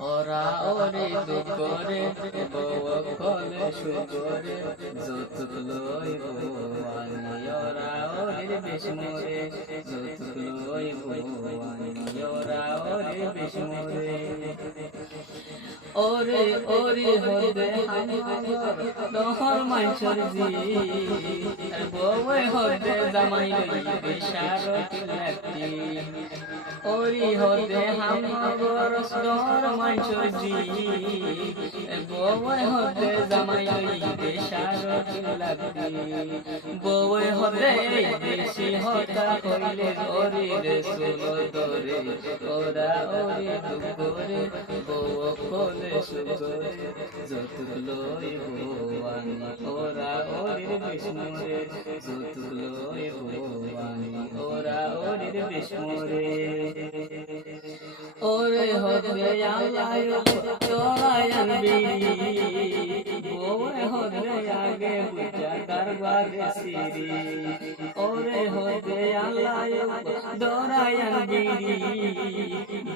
ওরা ওরে দুঃখরে বউ কলে সুগরে যৌতুক লইব আনি ওরা ওরে বেশমরে যৌতুক লইব আনি ওরা ওরে বেশমরে ওরে ওরে হদে দহর মাইছর জি বউ হদে জামাই লইবে শারত লাগতি ওরে হদে হামগর দহর মাইছর জি বউ হদে জামাই লইবে শারত লাগতি বউ হদে বেশি হতা কইলে ওরে রসুল দরে ওরা ওরে দুঃখরে বউ কলে সুগরে যৌতুক লইব আনি ওরা ওরে বিষ্ণুরে যৌতুক লইব আনি ওরা ওরে বিষ্ণুরে ওরে হদে আল্লাহ তোরায় আনবিরি বউ হদে আগে বুঝা দরবারে সিরি ওরে হদে আল্লাহ তোরায় আনবিরি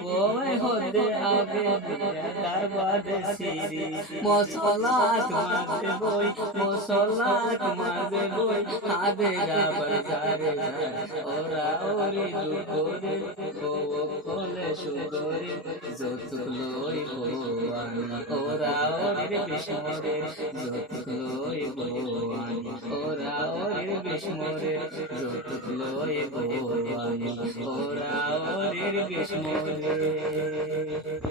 বউ হদে আগে বুঝা দরবারে সিরি মুসল্লাত মাঝে বই মুসল্লাত মাঝে বই হাদেরা বাজারে ওরা ওরে দুঃখরে বউ কলে সুগরে যৌতুক লইব আনি ওরা ওরে বিষ্ণুরে যৌতুক লইব আনি ওরা ওরে বিষ্ণুরে যৌতুক লইব আনি ওরা ওরে বিষ্ণুরে।